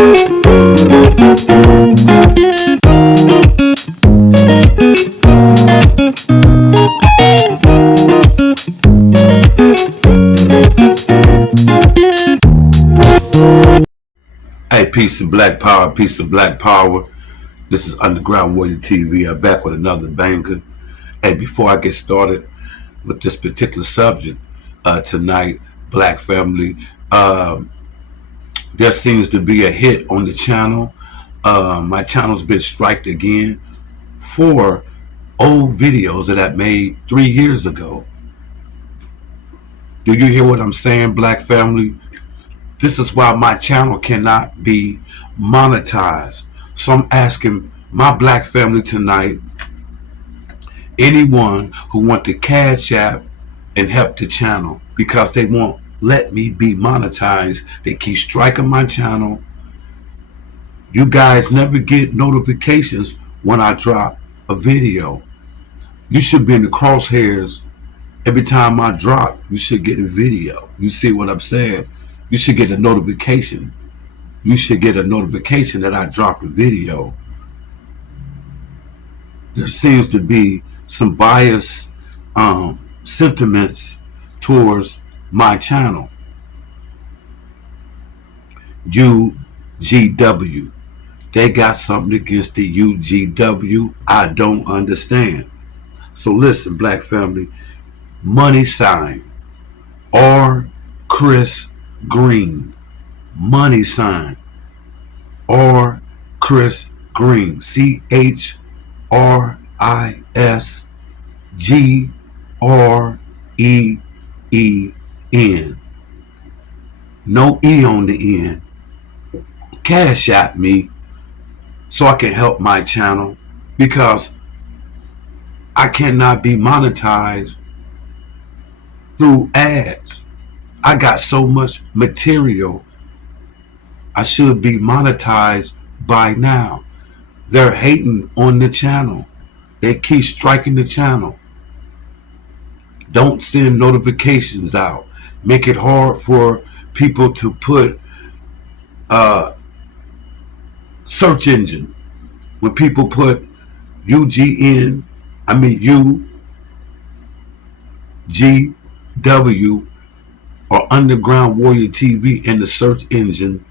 Hey, peace and black power, peace and black power. This is Underground Warrior TV. I'm back with another banger. Hey, before I get started with this particular subject tonight, black family, there seems to be a hit on the channel. My channel's been striked again for old videos that I made 3 years ago. Do you hear what I'm saying, black family? This is why my channel cannot be monetized. So I'm asking my black family tonight, anyone who want to cash app and help the channel, because they won't let me be monetized. They keep striking my channel. You guys never get notifications when I drop a video. You should be in the crosshairs every time I drop. You should get a video. You see what I'm saying? You should get a notification. You should get a notification that I dropped a video. There seems to be some bias sentiments towards my channel. UGW. They got something against the UGW I don't understand. So listen, black family, money sign or Chris Green, money sign or Chris Green, CHRISGREEN, no E on the end. Cash at me so I can help my channel, because I cannot be monetized through ads. I got so much material. I should be monetized by now. They're hating on the channel. They keep striking the channel. Don't send notifications out. Make it hard for people to put search engine. When people put UGW or Underground Warrior TV in the search engine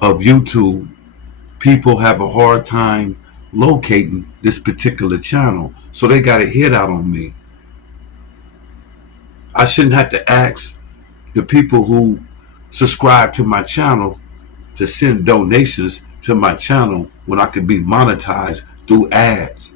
of YouTube, people have a hard time locating this particular channel. So they got a hit out on me. I shouldn't have to ask the people who subscribe to my channel to send donations to my channel when I could be monetized through ads.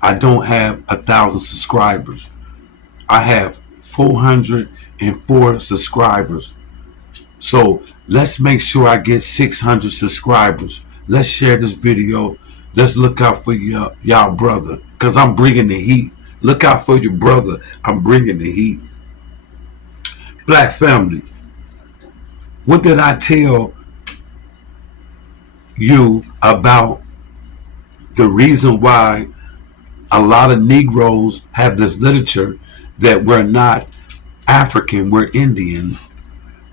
I don't have 1,000 subscribers. I have 404 subscribers. So let's make sure I get 600 subscribers. Let's share this video. Let's look out for y'all brother, because I'm bringing the heat. Look out for your brother. I'm bringing the heat. Black family, what did I tell you about the reason why a lot of Negroes have this literature that we're not African, we're Indian?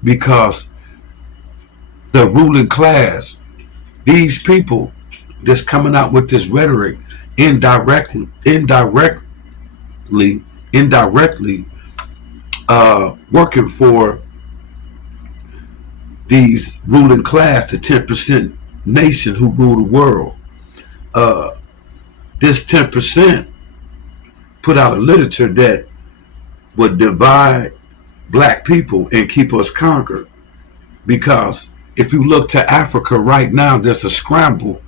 Because the ruling class, these people that's coming out with this rhetoric indirectly working for these ruling class, the 10% nation who rule the world. This 10% put out a literature that would divide black people and keep us conquered. Because if you look to Africa right now, there's a scramble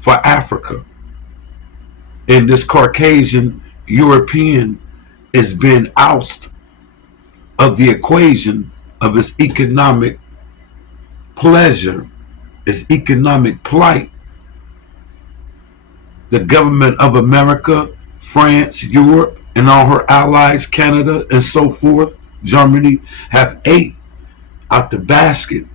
for Africa. And this Caucasian European is being ousted of the equation of its economic pleasure, its economic plight. The government of America, France, Europe, and all her allies, Canada, and so forth, Germany, have ate out the basket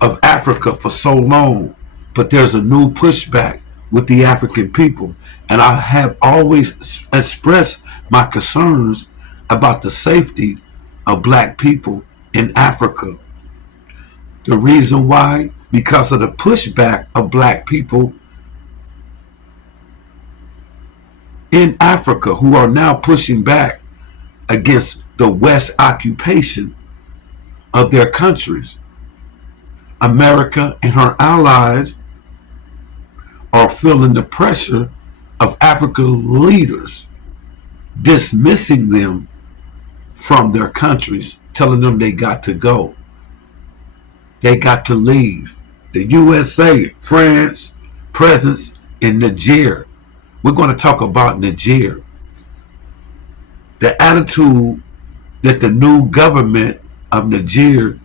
of Africa for so long. But there's a new pushback with the African people. And I have always expressed my concerns about the safety of black people in Africa. The reason why because of the pushback of black people in Africa who are now pushing back against the West occupation of their countries. America and her allies are feeling the pressure of African leaders, dismissing them from their countries, telling them they got to go. They got to leave. The USA, France, presence in Niger. We're going to talk about Niger. The attitude that the new government of Niger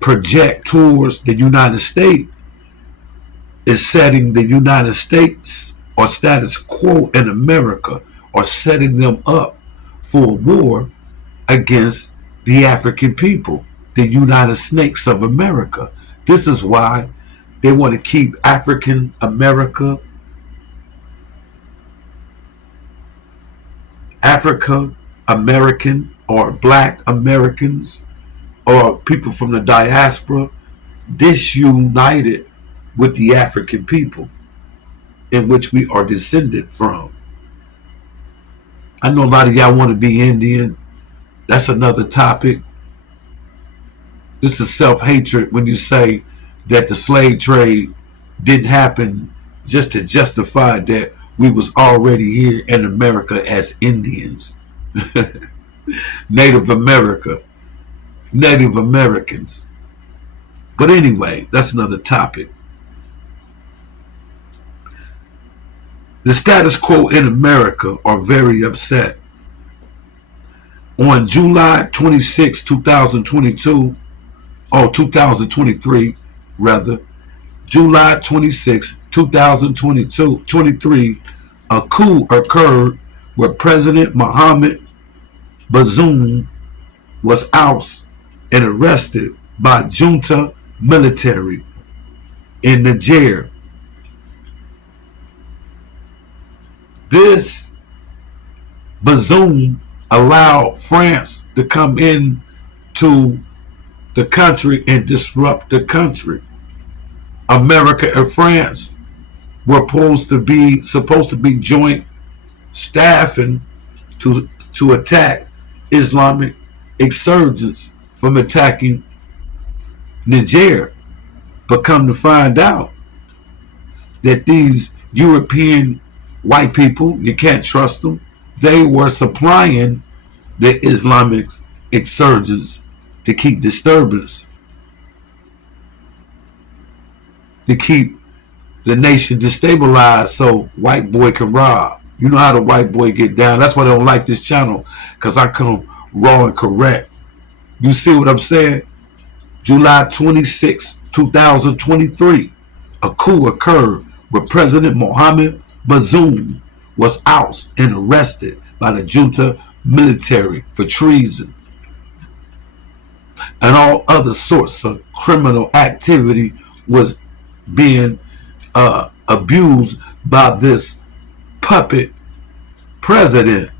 project towards the United States is setting the United States or status quo in America, or setting them up for a war against the African people, the United Snakes of America. This is why they want to keep African America, Africa American, or black Americans, or people from the diaspora disunited with the African people in which we are descended from. I know a lot of y'all want to be Indian. That's another topic. This is self-hatred when you say that the slave trade didn't happen just to justify that we was already here in America as Indians. Native America, Native Americans. But anyway, that's another topic. The status quo in America are very upset. On July 26, 2022, or 2023, rather, July 26, 2023, a coup occurred where President Mohamed Bazoum was ousted and arrested by junta military in Niger. This Bazoum allowed France to come in to the country and disrupt the country. America and France were supposed to be joint staffing to attack Islamic insurgents from attacking Niger. But come to find out that these European white people, you can't trust them, they were supplying the Islamic insurgents to keep disturbance, to keep the nation destabilized so white boy can rob. You know how the white boy get down. That's why they don't like this channel, because I come raw and correct. You see what I'm saying? July 26, 2023, a coup occurred where President Mohamed Bazoum was ousted and arrested by the junta military for treason and all other sorts of criminal activity was being abused by this puppet president.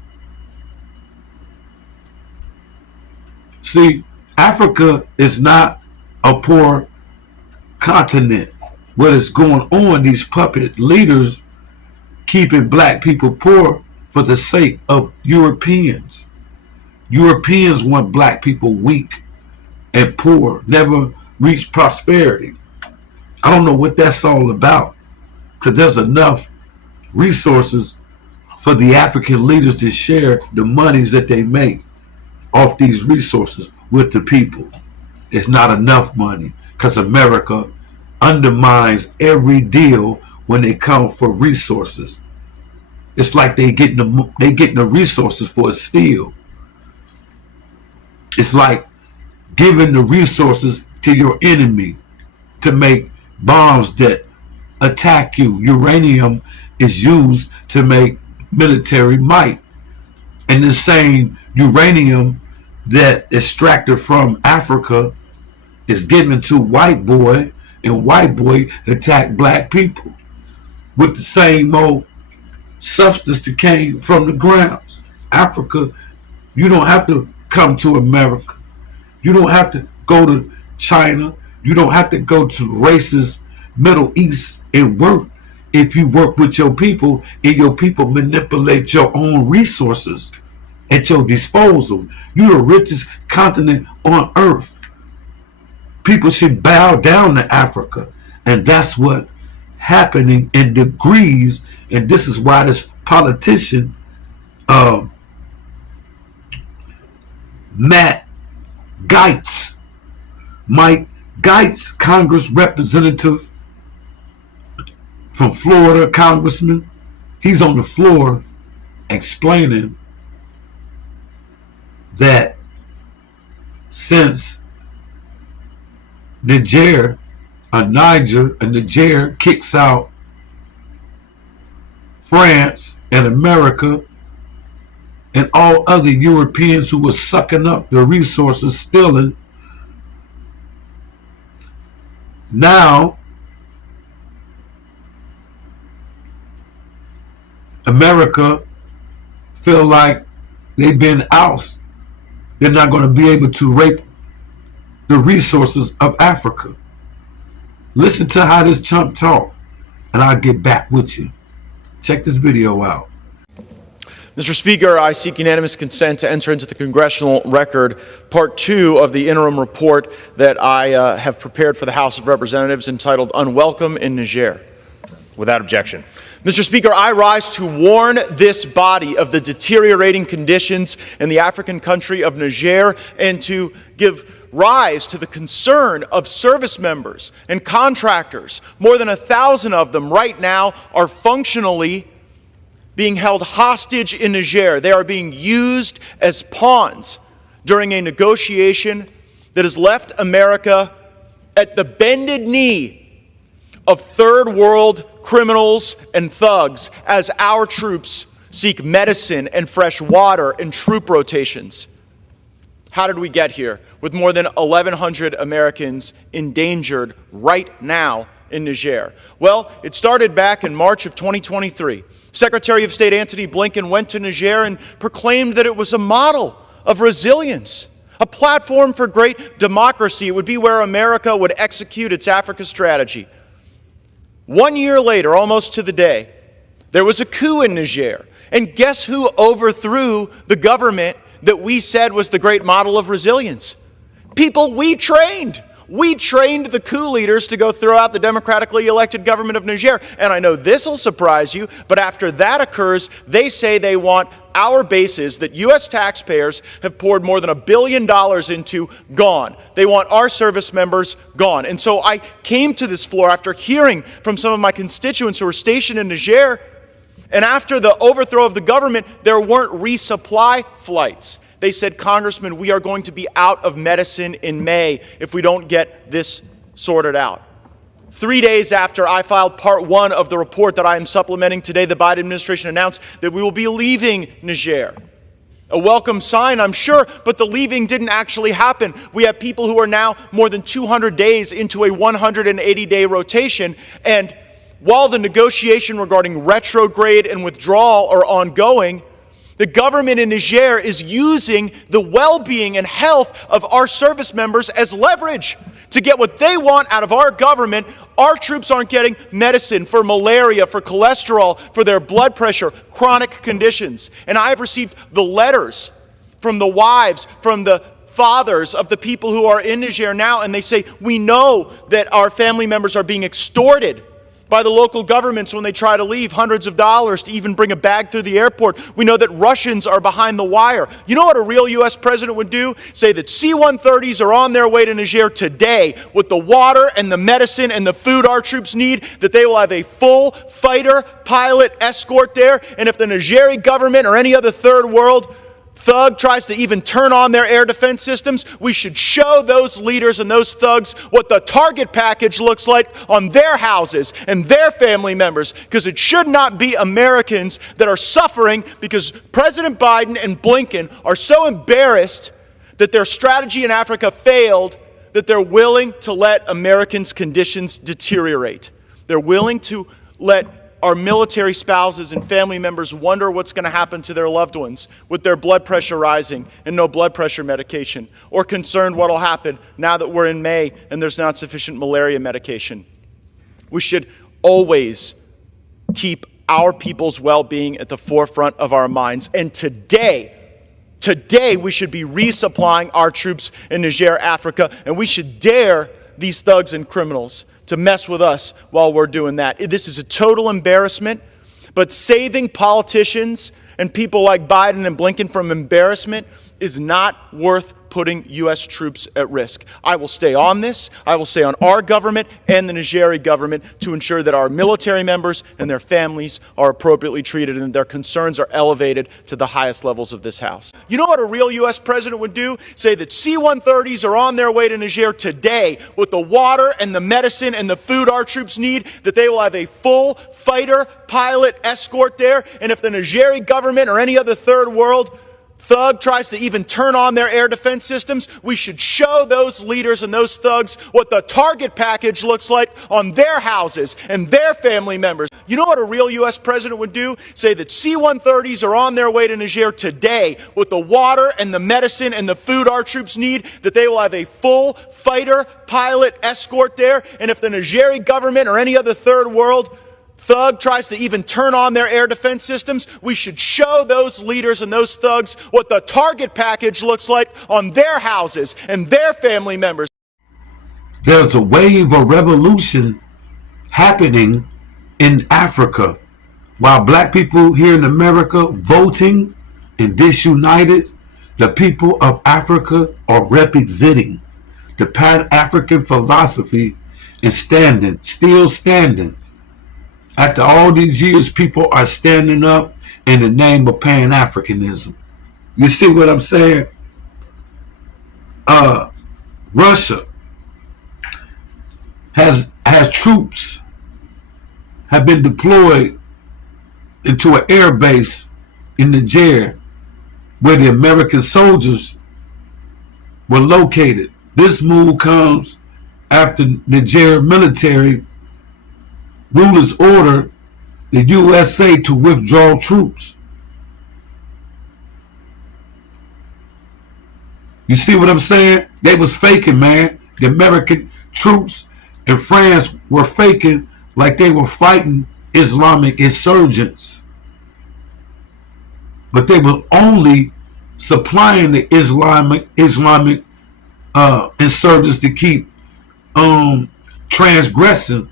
See, Africa is not a poor continent. What is going on, these puppet leaders keeping black people poor for the sake of Europeans. Europeans want black people weak and poor, never reach prosperity. I don't know what that's all about, because there's enough resources for the African leaders to share the monies that they make off these resources with the people. It's not enough money, because America undermines every deal when they come for resources. It's like they getting the resources for a steal. It's like giving the resources to your enemy to make bombs that attack you. Uranium is used to make military might. And the same uranium that extracted from Africa is given to white boy, and white boy attack black people with the same old substance that came from the grounds. Africa, you don't have to come to America. You don't have to go to China. You don't have to go to racist Middle East and work if you work with your people and your people manipulate your own resources at your disposal. You're the richest continent on earth. People should bow down to Africa. And that's what happening in degrees. And this is why this politician, Matt Gaetz, Mike Gaetz, Congress representative from Florida, congressman, he's on the floor explaining that since Niger kicks out France and America and all other Europeans who were sucking up the resources, stealing, now America feel like they've been ousted. They're not going to be able to rape the resources of Africa. Listen to how this chump talk, and I'll get back with you. Check this video out. Mr. Speaker, I seek unanimous consent to enter into the congressional record Part 2 of the interim report that I have prepared for the House of Representatives entitled Unwelcome in Niger. Without objection. Mr. Speaker, I rise to warn this body of the deteriorating conditions in the African country of Niger and to give rise to the concern of service members and contractors. More than 1,000 of them right now are functionally being held hostage in Niger. They are being used as pawns during a negotiation that has left America at the bended knee of third world criminals and thugs as our troops seek medicine and fresh water and troop rotations. How did we get here with more than 1,100 Americans endangered right now in Niger? Well, it started back in March of 2023. Secretary of State Antony Blinken went to Niger and proclaimed that it was a model of resilience, a platform for great democracy. It would be where America would execute its Africa strategy. 1 year later, almost to the day, there was a coup in Niger. And guess who overthrew the government that we said was the great model of resilience? People we trained. We trained the coup leaders to go throw out the democratically elected government of Niger. And I know this will surprise you, but after that occurs, they say they want our bases that U.S. taxpayers have poured more than $1 billion into gone. They want our service members gone. And so I came to this floor after hearing from some of my constituents who were stationed in Niger, and after the overthrow of the government, there weren't resupply flights. They said, Congressman, we are going to be out of medicine in May if we don't get this sorted out. 3 days after I filed Part 1 of the report that I am supplementing today, the Biden administration announced that we will be leaving Niger. A welcome sign, I'm sure, but the leaving didn't actually happen. We have people who are now more than 200 days into a 180-day rotation, and while the negotiation regarding retrograde and withdrawal are ongoing, the government in Niger is using the well-being and health of our service members as leverage to get what they want out of our government. Our troops aren't getting medicine for malaria, for cholesterol, for their blood pressure, chronic conditions. And I've received the letters from the wives, from the fathers of the people who are in Niger now, and they say, we know that our family members are being extorted by the local governments when they try to leave, hundreds of dollars to even bring a bag through the airport. We know that Russians are behind the wire. You know what a real U.S. president would do? Say that C-130s are on their way to Niger today with the water and the medicine and the food our troops need, that they will have a full fighter pilot escort there. And if the Nigeri government or any other third world thug tries to even turn on their air defense systems, we should show those leaders and those thugs what the target package looks like on their houses and their family members, because it should not be Americans that are suffering because President Biden and Blinken are so embarrassed that their strategy in Africa failed that they're willing to let Americans' conditions deteriorate. They're willing to let our military spouses and family members wonder what's going to happen to their loved ones with their blood pressure rising and no blood pressure medication, or concerned what will happen now that we're in May and there's not sufficient malaria medication. We should always keep our people's well-being at the forefront of our minds. And today we should be resupplying our troops in Niger, Africa, and we should dare these thugs and criminals to mess with us while we're doing that. This is a total embarrassment, but saving politicians and people like Biden and Blinken from embarrassment is not worth putting U.S. troops at risk. I will stay on this. I will stay on our government and the Nigeri government to ensure that our military members and their families are appropriately treated and their concerns are elevated to the highest levels of this House. You know what a real U.S. president would do? Say that C-130s are on their way to Niger today with the water and the medicine and the food our troops need, that they will have a full fighter pilot escort there, and if the Nigeri government or any other third world thug tries to even turn on their air defense systems, we should show those leaders and those thugs what the target package looks like on their houses and their family members. You know what a real U.S. president would do? Say that C-130s are on their way to Niger today with the water and the medicine and the food our troops need, that they will have a full fighter pilot escort there, and if the Nigeri government or any other third world thug tries to even turn on their air defense systems, we should show those leaders and those thugs what the target package looks like on their houses and their family members. There's a wave of revolution happening in Africa. While black people here in America voting and disunited, the people of Africa are representing the Pan-African philosophy and still standing. After all these years, people are standing up in the name of Pan-Africanism. You see what I'm saying? Russia has troops have been deployed into an air base in Niger where the American soldiers were located. This move comes after Niger military rulers ordered the USA to withdraw troops. You see what I'm saying? They was faking, man. The American troops in France were faking like they were fighting Islamic insurgents. But they were only supplying the Islamic insurgents to keep transgression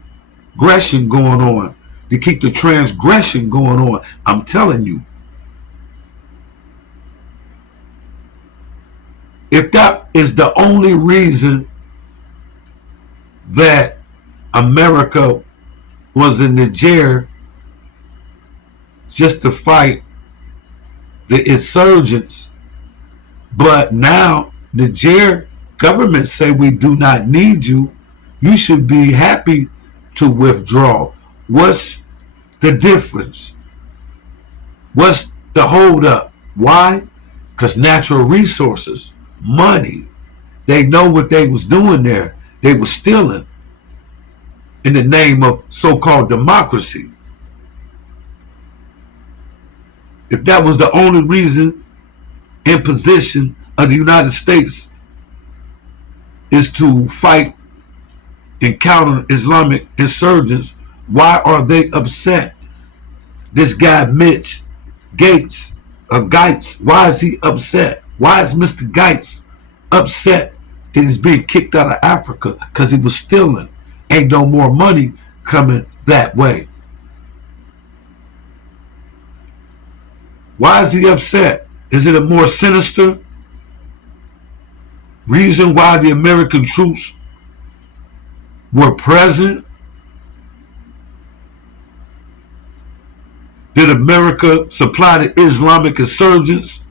going on, to keep the transgression going on. I'm telling you, if that is the only reason that America was in Niger, just to fight the insurgents, but now Niger government say we do not need you, you should be happy to withdraw. What's the difference? What's the hold up? Why? Because natural resources, money, they know what they was doing there. They were stealing in the name of so-called democracy. If that was the only reason imposition of the United States is to fight and counter Islamic insurgents, why are they upset? This guy Mitch Gaetz, why is he upset? Why is Mr. Gaetz upset that he's being kicked out of Africa? Because he was stealing. Ain't no more money coming that way. Why is he upset? Is it a more sinister reason why the American troops were present? Did America supply the Islamic insurgents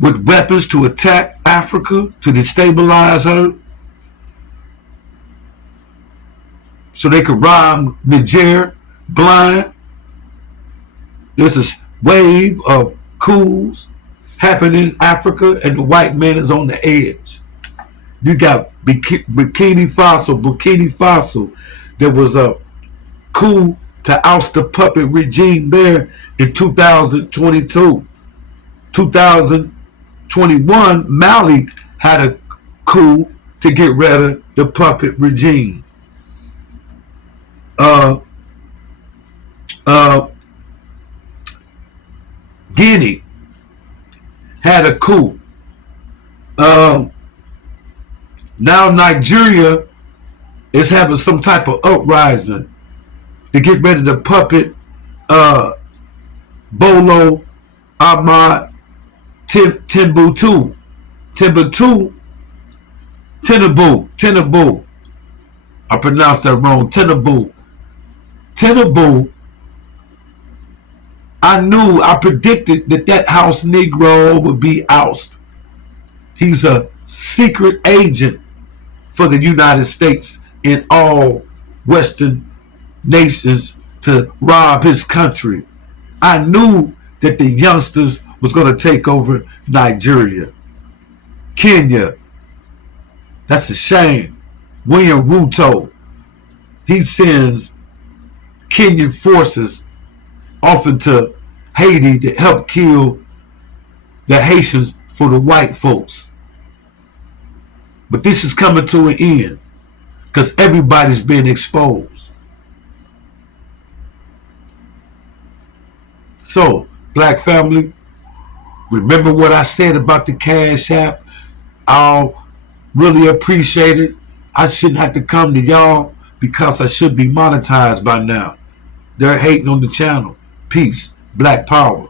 with weapons to attack Africa, to destabilize her, so they could rob Niger blind? There's a wave of coups happening in Africa, and the white man is on the edge. You got Burkina Faso. There was a coup to oust the puppet regime there in 2022. 2021, Mali had a coup to get rid of the puppet regime. Guinea had a coup. Now Nigeria is having some type of uprising to get rid of the puppet Bolo Ahmad Timbuktu. Tinubu. I pronounced that wrong. Tinubu. I predicted that house Negro would be ousted. He's a secret agent for the United States and all Western nations to rob his country. I knew that the youngsters was going to take over Nigeria. Kenya. That's a shame. William Ruto. He sends Kenyan forces off into Haiti to help kill the Haitians for the white folks. But this is coming to an end because everybody's being exposed. So, black family, remember what I said about the Cash App? I'll really appreciate it. I shouldn't have to come to y'all because I should be monetized by now. They're hating on the channel. Peace. Black power.